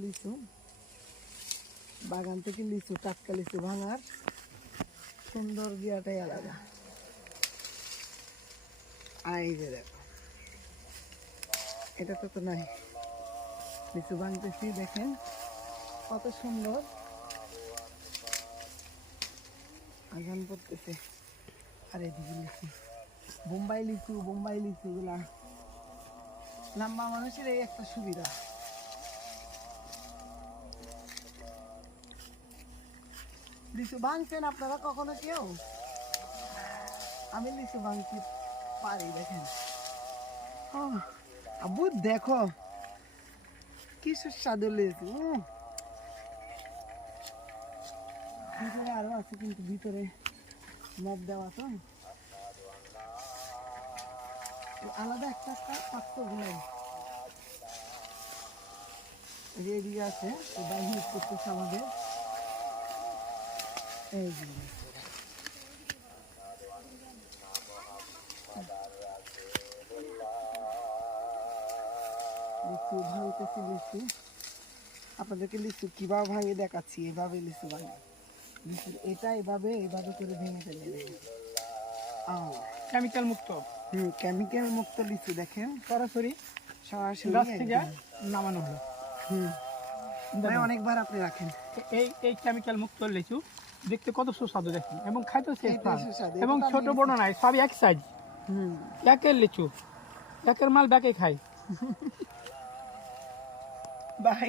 লিচু বাগান থেকে লিচু, টাটকা লিচু ভাঙার সুন্দর গিয়াটাই আলাদা। আর এই যে দেখো, এটা তো নাই, লিচু ভাঙতেছি, দেখেন কত সুন্দর আজান পড়তেছে। আর এদিকে লিচু, বোম্বাই লিচু গুলা লম্বা মানুষের এই একটা সুবিধা। লিচু ভাঙছেন আপনারা কখনো কেউ? আমি লিচু ভাঙতে পারি, দেখেন। আব্বু দেখো কি সুস্বাদু লিচু। ভিতরে আরো আছে, কিন্তু ভিতরে মদ দেওয়া তো আলাদা একটা পাত্র গুলাই রেডি আছে, বাইরে করতেছে আমাদের। এই যে লিচু ভাঙতেছি, লিচু আপনাদেরকে লিচু কিভাবে ভাঙে দেখাচ্ছি। এভাবে লিচু ভাঙে, লিচু এটা এভাবে করে ভেঙে ফেলে কেমিক্যাল মুক্ত। কেমিক্যাল মুক্ত লিচু, দেখেন সরাসরি গাছ থেকে নামানো হলো। অনেকবার আপনি রাখেন। এই কেমিক্যাল মুক্ত লিচু দেখতে কত সুস্বাদু দেখেন, এবং খাইতে সুস্বাদু, এবং ছোট বড় নাই, সবই এক সাইজ। একের লিচু, একের মাল ব্যাকে খাই। বাই।